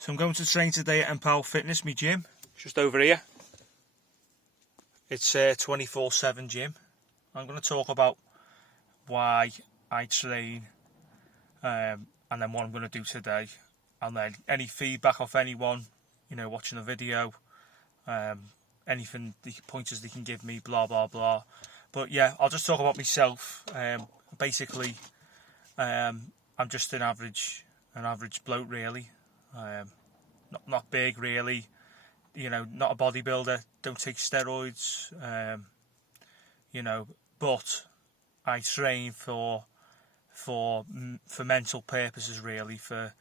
So I'm going to train today at Empower Fitness, my gym, just over here. It's a 24/7 gym. I'm going to talk about why I train, and then what I'm going to do today, and then any feedback off anyone, watching the video, anything, the pointers they can give me, blah blah blah. But yeah, I'll just talk about myself. Basically, I'm just an average bloke, really. Not big, really. Not a bodybuilder. Don't take steroids. But I train for mental purposes, really, for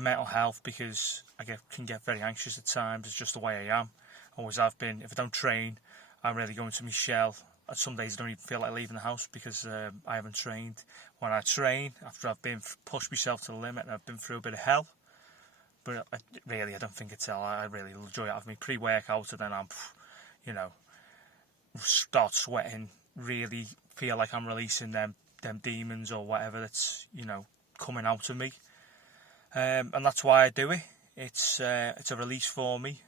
mental health, because I can get very anxious at times. It's just the way I am. Always have been. If I don't train, I'm really going to my shell. Some days I don't even feel like leaving the house because I haven't trained. When I train, after I've pushed myself to the limit and I've been through a bit of hell, but I don't think it's hell. I really enjoy it. I have my pre-workout and then I'm, start sweating, really feel like I'm releasing them demons or whatever that's, coming out of me. And that's why I do it. It's a release for me,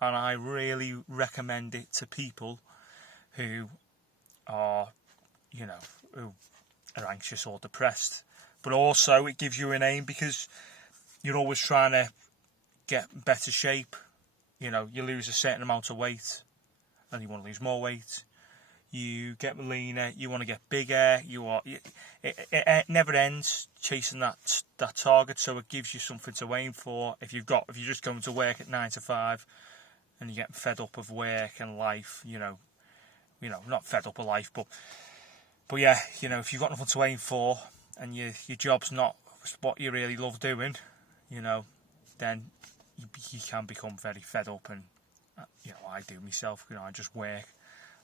and I really recommend it to people who are, who are anxious or depressed. But also it gives you an aim, because you're always trying to get better shape. You lose a certain amount of weight and you want to lose more weight. You get leaner, you want to get bigger. It never ends chasing that target. So it gives you something to aim for. If you're just going to work at 9 to 5 and you're getting fed up of work and life, not fed up of life, but yeah, if you've got nothing to aim for and your job's not what you really love doing, then you can become very fed up. And I do myself. I just work.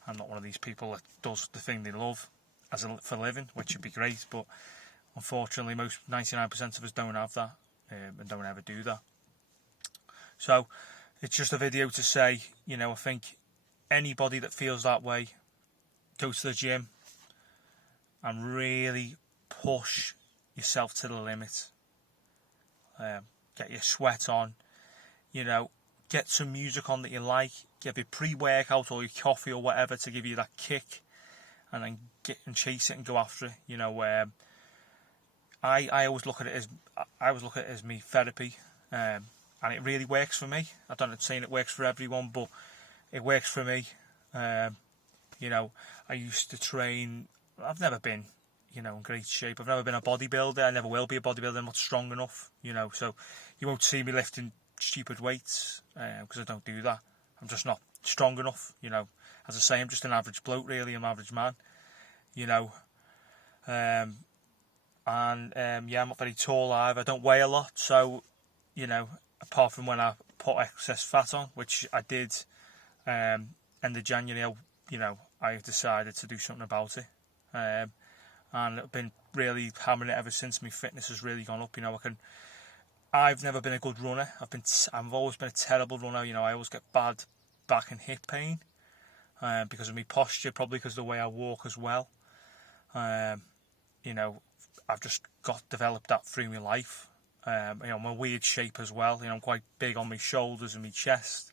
I'm not one of these people that does the thing they love for a living, which would be great, but unfortunately 99% of us don't have that, and don't ever do that. So it's just a video to say, I think anybody that feels that way, go to the gym and really push yourself to the limit. Get your sweat on, get some music on that you like, get your pre-workout or your coffee or whatever to give you that kick, and then get and chase it and go after it. I always look at it as my therapy, and it really works for me. I don't know, saying it works for everyone, but it works for me. I used to train. I've never been, in great shape. I've never been a bodybuilder. I never will be a bodybuilder. I'm not strong enough, so you won't see me lifting stupid weights, because I don't do that. I'm just not strong enough, As I say, I'm just an average bloke, really. I'm an average man, I'm not very tall either. I don't weigh a lot, so, apart from when I put excess fat on, which I did end of January, I decided to do something about it. And I've been really hammering it ever since. My fitness has really gone up. I've never been a good runner. I've always been a terrible runner. I always get bad back and hip pain, because of my posture, probably because of the way I walk as well. I've just developed that through my life. I'm a weird shape as well. I'm quite big on my shoulders and my chest.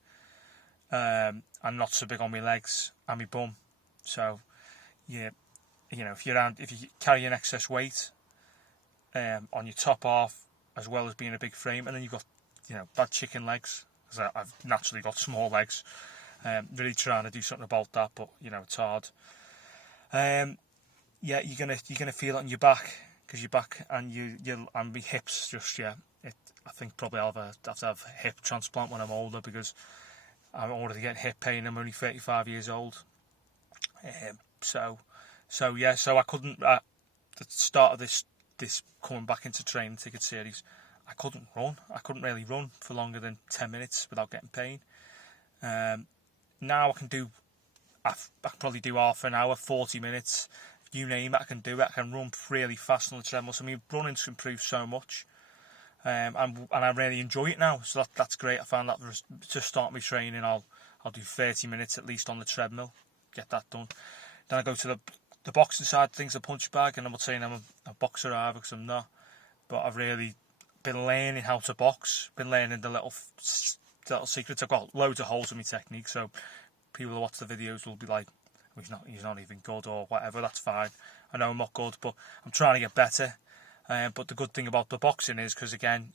I'm not so big on my legs and my bum. So, if you carry an excess weight on your top half, as well as being a big frame, and then you've got, bad chicken legs, because I've naturally got small legs. Really trying to do something about that, but it's hard. You're gonna feel it on your back, because your back and and my hips just I think probably I'll have to have a hip transplant when I'm older, because I'm already getting hip pain. I'm only 35 years old. So I couldn't, at the start of this coming back into training ticket series, I couldn't run. I couldn't really run for longer than 10 minutes without getting pain. Now I can probably do half an hour, 40 minutes, you name it, I can do it. I can run really fast on the treadmill. So running's improved so much, and I really enjoy it now. So that's great. I found that to start my training, I'll do 30 minutes at least on the treadmill, get that done. Then I go to the boxing side of things, a punch bag, and I'm not saying I'm a boxer either, because I'm not, but I've really been learning how to box, been learning the little secrets. I've got loads of holes in my technique, so people who watch the videos will be like, well, he's not even good or whatever. That's fine. I know I'm not good, but I'm trying to get better. But the good thing about the boxing is, because again,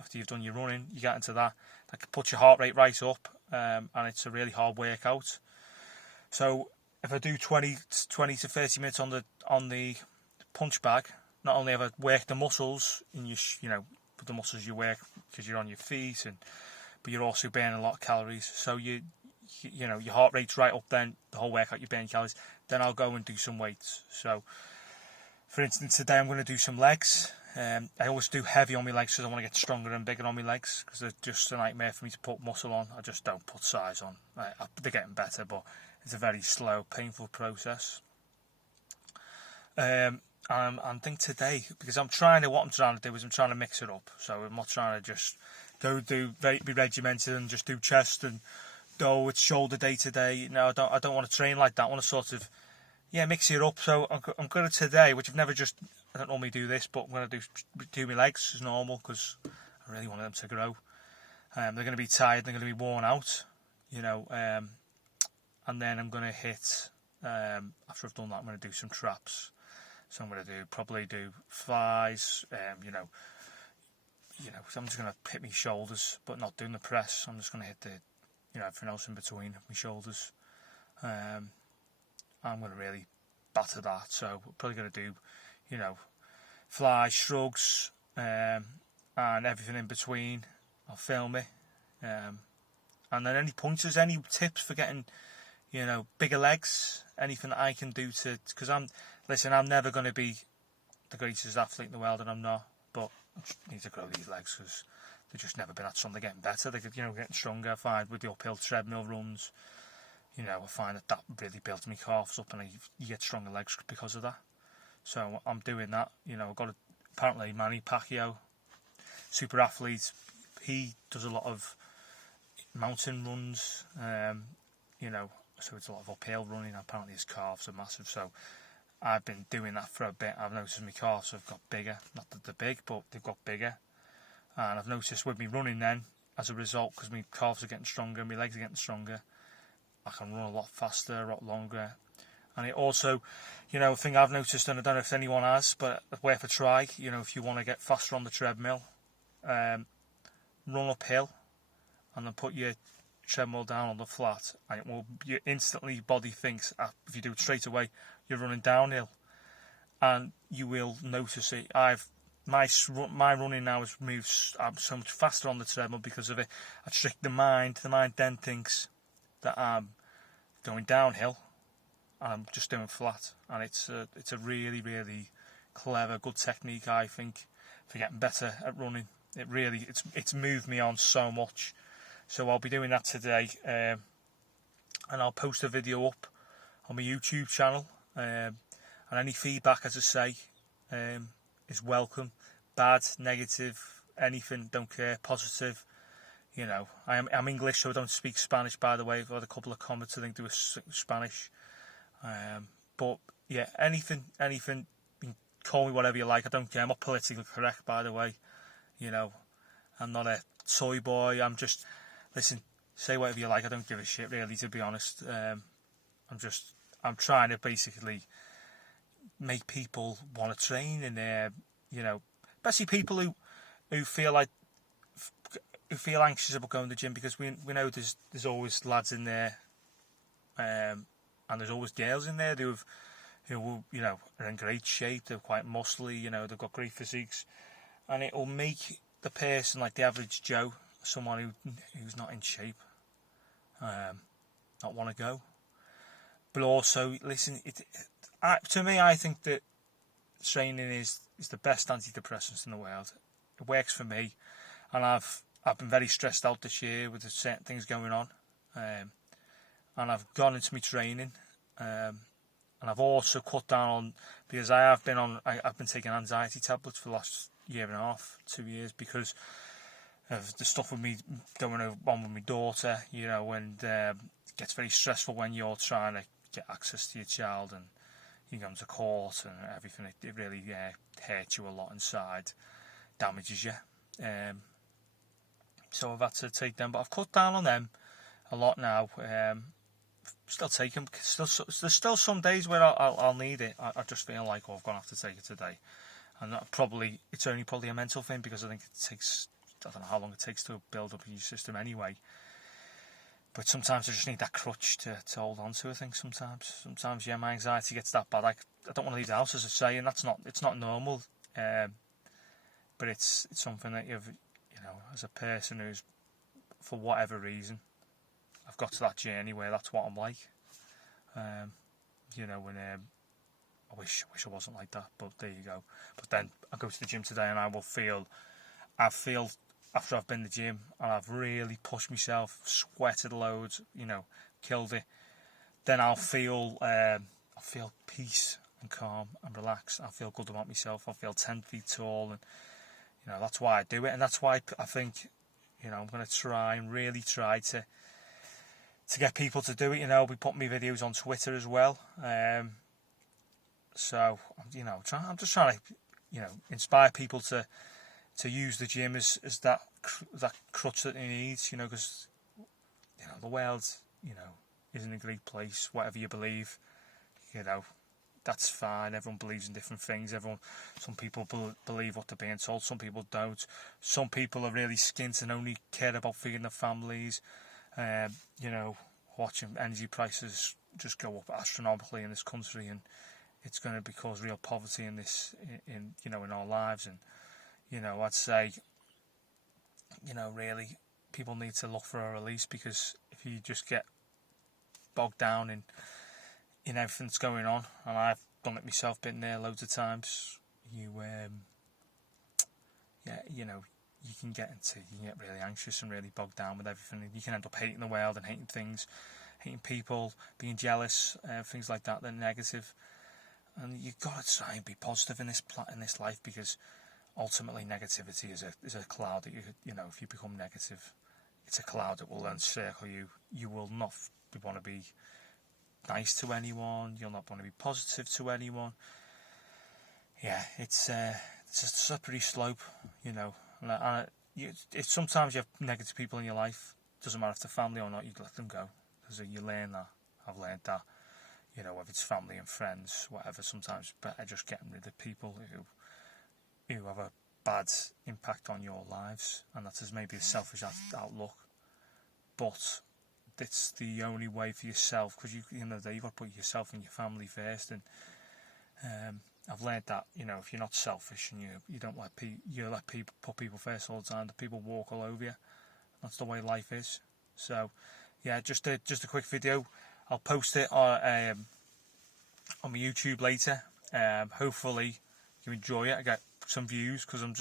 after you've done your running, you get into that can put your heart rate right up, and it's a really hard workout. So if I do 20 to 30 minutes on the punch bag, not only have I worked the muscles in your, the muscles you work because you're on your feet, but you're also burning a lot of calories. So your heart rate's right up. Then the whole workout you're burning calories. Then I'll go and do some weights. So, for instance, today I'm going to do some legs. I always do heavy on my legs because I want to get stronger and bigger on my legs, because they're just a nightmare for me to put muscle on. I just don't put size on. They're getting better, but it's a very slow, painful process. I think today, because what I'm trying to do is I'm trying to mix it up. So I'm not trying to just be regimented and just do chest and it's shoulder day today. No, I don't want to train like that. I want to sort of mix it up. So I'm going to today, which I don't normally do this, but I'm going to do my legs as normal because I really want them to grow. They're going to be tired, they're going to be worn out, and then I'm going to hit, after I've done that, I'm going to do some traps. So I'm going to probably do thighs, so I'm just going to hit my shoulders, but not doing the press. I'm just going to hit everything else in between my shoulders. I'm going to really batter that. So we're probably going to do, flies, shrugs, and everything in between. I'll film it. And then any pointers, any tips for getting, bigger legs, anything that I can do because I'm never going to be the greatest athlete in the world, and I'm not, but I just need to grow these legs because they've just never been that strong. They're getting better, they're getting stronger. I find with the uphill treadmill runs, I find that really builds my calves up, and you get stronger legs because of that. So I'm doing that. I've got apparently Manny Pacquiao, super athlete, he does a lot of mountain runs, so it's a lot of uphill running. Apparently his calves are massive, so I've been doing that for a bit. I've noticed my calves have got bigger. Not that they're big, but they've got bigger. And I've noticed with me running then, as a result, because my calves are getting stronger, my legs are getting stronger, I can run a lot faster, a lot longer. And it also, a thing I've noticed, and I don't know if anyone has, but worth a try, if you want to get faster on the treadmill, run uphill and then put your treadmill down on the flat, and instantly body thinks, if you do it straight away, you're running downhill, and you will notice it. My running now has moved. I'm so much faster on the treadmill because of it. I trick the mind. The mind then thinks that I'm going downhill, and I'm just doing flat. And it's a really, really clever, good technique, I think, for getting better at running. It's moved me on so much. So I'll be doing that today, and I'll post a video up on my YouTube channel. And any feedback, as I say, is welcome. Bad, negative, anything, don't care. Positive, I'm English, so I don't speak Spanish, by the way. I've had a couple of comments I think do Spanish, but yeah, anything, you can call me whatever you like. I don't care. I'm not politically correct, by the way. I'm not a soy boy. I'm just, listen, say whatever you like. I don't give a shit, really, to be honest. I'm trying to basically make people want to train, and especially people who feel anxious about going to the gym, because we know there's always lads in there, and there's always girls in there who are in great shape. They're quite muscly, they've got great physiques, and it will make the person, like the average Joe, someone who's not in shape, not want to go. But also, listen, to me, I think that training is the best antidepressants in the world. It works for me, and I've been very stressed out this year with the certain things going on, and I've gone into my training, and I've also cut down on, because I've been taking anxiety tablets for the last year and a half, 2 years, because of the stuff with me going on with my daughter, and it gets very stressful when you're trying to get access to your child, and you go to court and everything. It really hurts you a lot inside, damages you. So I've had to take them, but I've cut down on them a lot now. Still take them. There's still some days where I'll need it. I just feel like, oh, I've gonna have to take it today, and it's only probably a mental thing, because I think it takes, I don't know how long it takes to build up your system anyway. But sometimes I just need that crutch to hold on to. I think sometimes yeah, my anxiety gets that bad. I don't want to leave the house, as I say, and it's not normal. But it's something that as a person who's, for whatever reason, I've got to that journey where that's what I'm like. I wish I wasn't like that, but there you go. But then I go to the gym today, and I feel after I've been to the gym and I've really pushed myself, sweated loads, killed it, then I'll feel peace and calm and relaxed. I feel good about myself. I feel 10 feet tall, and that's why I do it, and that's why I think I'm going to really try to get people to do it. We put my videos on Twitter as well, so I'm just trying to inspire people to use the gym as that crutch that they need, because the world isn't a great place. Whatever you believe, that's fine. Everyone believes in different things. Some people believe what they're being told. Some people don't. Some people are really skint and only care about feeding their families. Watching energy prices just go up astronomically in this country, and it's going to cause real poverty in our lives. And I'd say really people need to look for a release, because if you just get bogged down in everything that's going on, and I've done it myself, been there loads of times, you can get really anxious and really bogged down with everything, and you can end up hating the world and hating things, hating people, being jealous, things like that. They're negative, and you've got to try and be positive in this life, because ultimately negativity is a cloud that if you become negative, it's a cloud that will then circle you. You will not want to be nice to anyone. You'll not want to be positive to anyone. Yeah, it's a slippery slope, And sometimes you have negative people in your life. Doesn't matter if they're family or not. You let them go, because you learn that. I've learned that. Whether it's family and friends, whatever. Sometimes it's better just getting rid of people who have a bad impact on your lives, and that is maybe a selfish outlook, but it's the only way for yourself, because you've got to put yourself and your family first. And I've learned that if you're not selfish and you don't let people put people first all the time, the people walk all over you. That's the way life is. So yeah, just a quick video. I'll post it on my YouTube later. Hopefully you enjoy it. I get some views, because I'm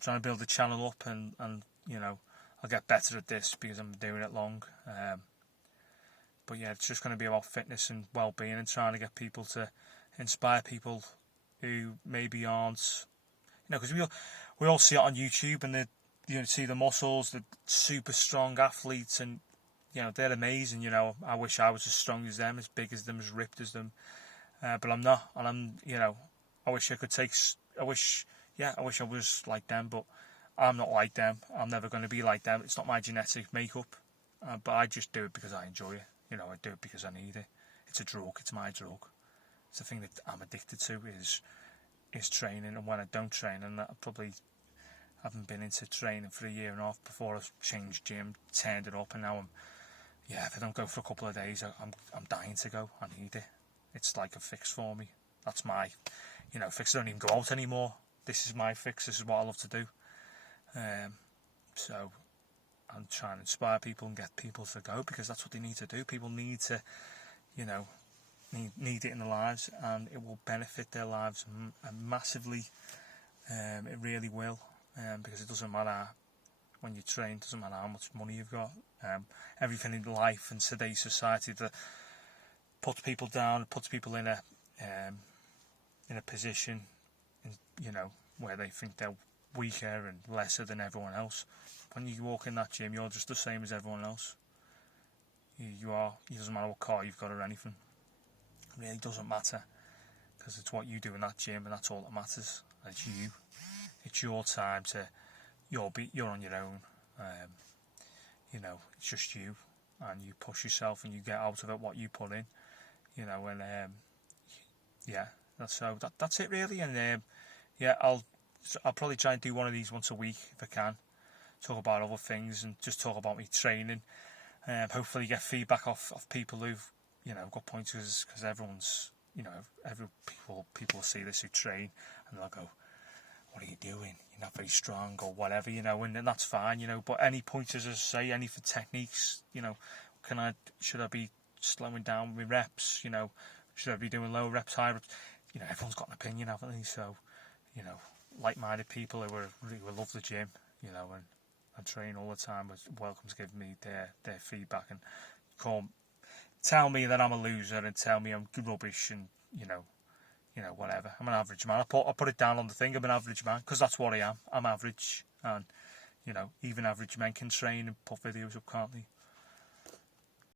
trying to build the channel up, and I'll get better at this because I'm doing it long. But yeah, it's just going to be about fitness and well-being, and trying to get people to inspire people who maybe aren't, because we all see it on YouTube, and see the muscles, the super strong athletes, and they're amazing. I wish I was as strong as them, as big as them, as ripped as them, but I'm not. And I wish I could I wish I was like them, but I'm not like them. I'm never going to be like them. It's not my genetic makeup, but I just do it because I enjoy it. I do it because I need it. It's a drug. It's my drug. It's the thing that I'm addicted to is training. And when I don't train, and I probably haven't been into training for a year and a half before I changed gym, turned it up, and now if I don't go for a couple of days, I'm dying to go. I need it. It's like a fix for me. That's my, fix. I don't even go out anymore. This is my fix. This is what I love to do. So I'm trying to inspire people and get people to go, because that's what they need to do. People need to, need it in their lives, and it will benefit their lives massively. It really will, because it doesn't matter when you train. It doesn't matter how much money you've got. Everything in life and today's society that puts people down, puts people in a position, where they think they're weaker and lesser than everyone else. When you walk in that gym, you're just the same as everyone else. You are. It doesn't matter what car you've got or anything. It really doesn't matter, because it's what you do in that gym, and that's all that matters. It's you. It's your time to you're on your own. You know, it's just you, and you push yourself and you get out of it what you put in. You know, and yeah, that's it really. And yeah, I'll probably try and do one of these once a week if I can. Talk about other things and just talk about me training. Hopefully get feedback off people who've, you know, got pointers, because everyone's, you know, people will see this who train and they'll go, what are you doing? You're not very strong or whatever, you know, and that's fine, you know. But any pointers, as I say, any for techniques, you know, should I be slowing down my reps, you know, should I be doing low reps, high reps? You know, everyone's got an opinion, haven't they? So, you know, like-minded people who love the gym, you know, and train all the time was welcome to give me their feedback and tell me that I'm a loser and tell me I'm rubbish and you know whatever. I'm an average man. I put it down on the thing. I'm an average man because that's what I am. I'm average, and you know even average men can train and put videos up, can't they?